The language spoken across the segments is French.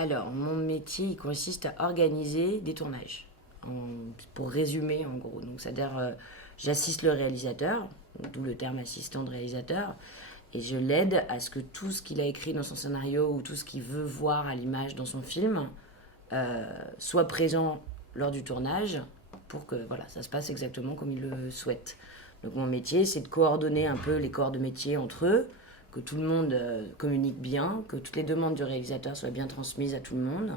Alors, mon métier, il consiste à organiser des tournages. Pour résumer, en gros. Donc, c'est-à-dire, j'assiste le réalisateur, d'où le terme assistant de réalisateur, et je l'aide à ce que tout ce qu'il a écrit dans son scénario ou tout ce qu'il veut voir à l'image dans son film soit présent lors du tournage pour que voilà, ça se passe exactement comme il le souhaite. Donc mon métier, c'est de coordonner un peu les corps de métier entre eux, que tout le monde communique bien, que toutes les demandes du réalisateur soient bien transmises à tout le monde.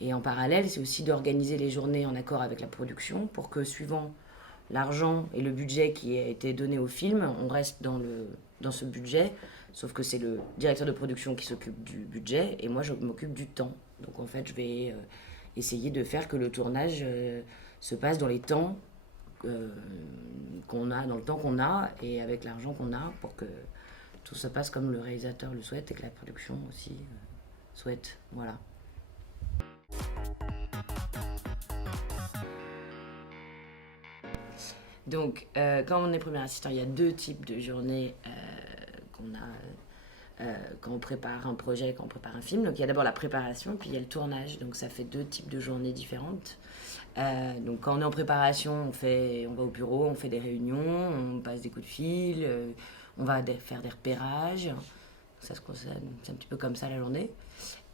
Et en parallèle, c'est aussi d'organiser les journées en accord avec la production pour que suivant l'argent et le budget qui a été donné au film, on reste dans ce budget, sauf que c'est le directeur de production qui s'occupe du budget et moi je m'occupe du temps. Donc en fait, je vais essayer de faire que le tournage se passe dans les temps qu'on a, dans le temps qu'on a et avec l'argent qu'on a pour que tout se passe comme le réalisateur le souhaite et que la production aussi souhaite. Voilà. Donc, quand on est premier assistant, il y a deux types de journées qu'on a quand on prépare un projet, quand on prépare un film. Donc, il y a d'abord la préparation, puis il y a le tournage. Donc, ça fait deux types de journées différentes. Donc, quand on est en préparation, on va au bureau, on fait des réunions, on passe des coups de fil, on va faire des repérages. C'est un petit peu comme ça la journée.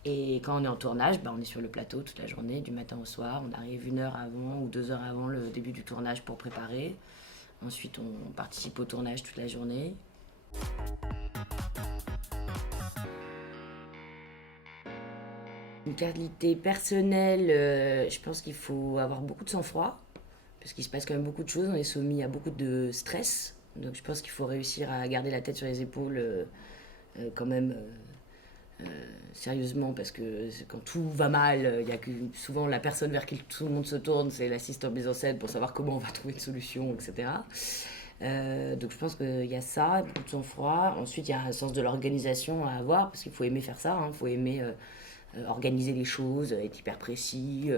Et quand on est en tournage, bah, on est sur le plateau toute la journée, du matin au soir. On arrive 1 heure avant ou 2 heures avant le début du tournage pour préparer. Ensuite, on participe au tournage toute la journée. Une qualité personnelle, je pense qu'il faut avoir beaucoup de sang-froid, parce qu'il se passe quand même beaucoup de choses. On est soumis à beaucoup de stress. Donc je pense qu'il faut réussir à garder la tête sur les épaules quand même sérieusement, parce que quand tout va mal, il y a que souvent la personne vers qui tout le monde se tourne, c'est l'assistant mise en scène pour savoir comment on va trouver une solution, etc. Donc je pense qu'il y a ça, beaucoup de sang-froid. Ensuite, il y a un sens de l'organisation à avoir, parce qu'il faut aimer faire ça, il faut aimer organiser les choses, être hyper précis,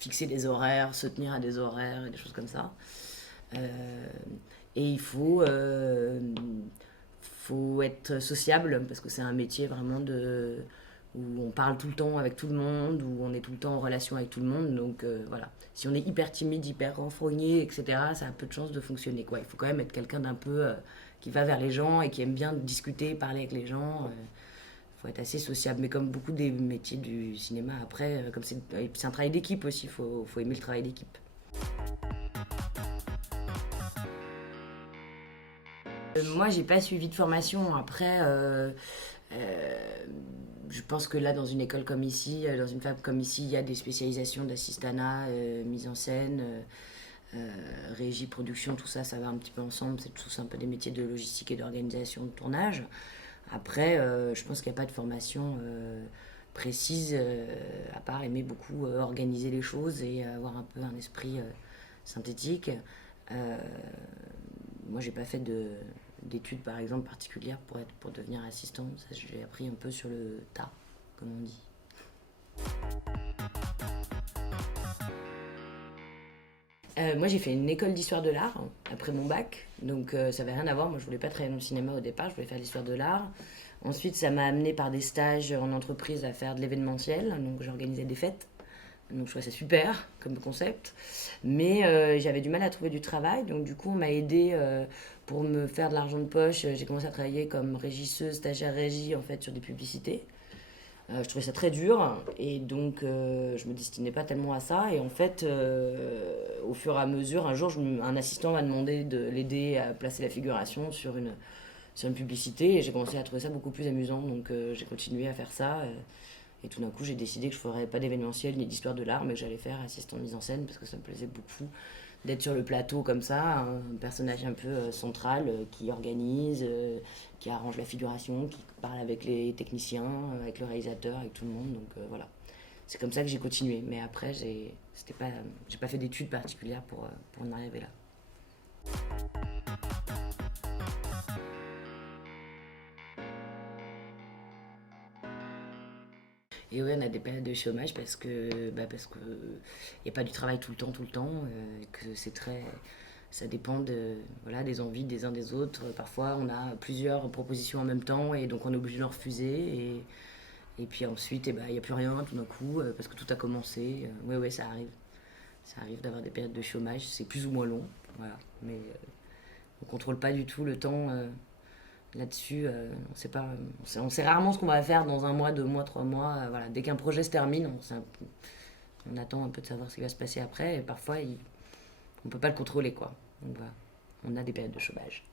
fixer des horaires, se tenir à des horaires, et des choses comme ça. Euh, et faut être sociable parce que c'est un métier vraiment où on parle tout le temps avec tout le monde, où on est tout le temps en relation avec tout le monde. Donc voilà, si on est hyper timide, hyper renfrogné, etc., ça a peu de chances de fonctionner, quoi. Il faut quand même être quelqu'un d'un peu qui va vers les gens et qui aime bien discuter, parler avec les gens. Il faut être assez sociable. Mais comme beaucoup des métiers du cinéma, après, comme c'est un travail d'équipe aussi, faut aimer le travail d'équipe. Moi, j'ai pas suivi de formation. Après, euh, je pense que là, dans une école comme ici, dans une fab comme ici, il y a des spécialisations d'assistanat, mise en scène, régie, production, tout ça, ça va un petit peu ensemble. C'est tous un peu des métiers de logistique et d'organisation de tournage. Après, je pense qu'il n'y a pas de formation précise, à part aimer beaucoup organiser les choses et avoir un peu un esprit synthétique. Euh, Moi, j'ai pas fait d'études, par exemple, particulières pour devenir assistant. Ça, j'ai appris un peu sur le tas, comme on dit. Moi, j'ai fait une école d'histoire de l'art après mon bac. Donc, ça n'avait rien à voir. Moi, je voulais pas travailler dans le cinéma au départ. Je voulais faire l'histoire de l'art. Ensuite, ça m'a amené par des stages en entreprise à faire de l'événementiel. Donc, j'organisais des fêtes. Donc, je trouvais ça super comme concept. Mais j'avais du mal à trouver du travail. Donc, du coup, on m'a aidé pour me faire de l'argent de poche. J'ai commencé à travailler comme régisseuse, stagiaire régie, en fait, sur des publicités. Je trouvais ça très dur et donc je me destinais pas tellement à ça. Et en fait, au fur et à mesure, un jour, un assistant m'a demandé de l'aider à placer la figuration sur une publicité et j'ai commencé à trouver ça beaucoup plus amusant. Donc j'ai continué à faire ça. Et tout d'un coup, j'ai décidé que je ferais pas d'événementiel ni d'histoire de l'art, mais que j'allais faire assistant de mise en scène parce que ça me plaisait beaucoup d'être sur le plateau comme ça, un personnage un peu central qui organise, qui arrange la figuration, qui parle avec les techniciens, avec le réalisateur, avec tout le monde. Donc voilà, c'est comme ça que j'ai continué. Mais après, j'ai pas fait d'études particulières pour en arriver là. Et oui, on a des périodes de chômage parce que y a pas du travail tout le temps, que ça dépend voilà, des envies des uns des autres. Parfois, on a plusieurs propositions en même temps et donc on est obligé de en refuser. Et puis ensuite, il n'y a plus rien tout d'un coup, parce que tout a commencé. Oui, oui, ça arrive. Ça arrive d'avoir des périodes de chômage, c'est plus ou moins long. Voilà. Mais on ne contrôle pas du tout le temps là-dessus. On sait rarement ce qu'on va faire dans un mois, 2 mois, 3 mois. Voilà. Dès qu'un projet se termine, on attend un peu de savoir ce qui va se passer après. Et parfois, on ne peut pas le contrôler, quoi. Donc, voilà. On a des périodes de chômage.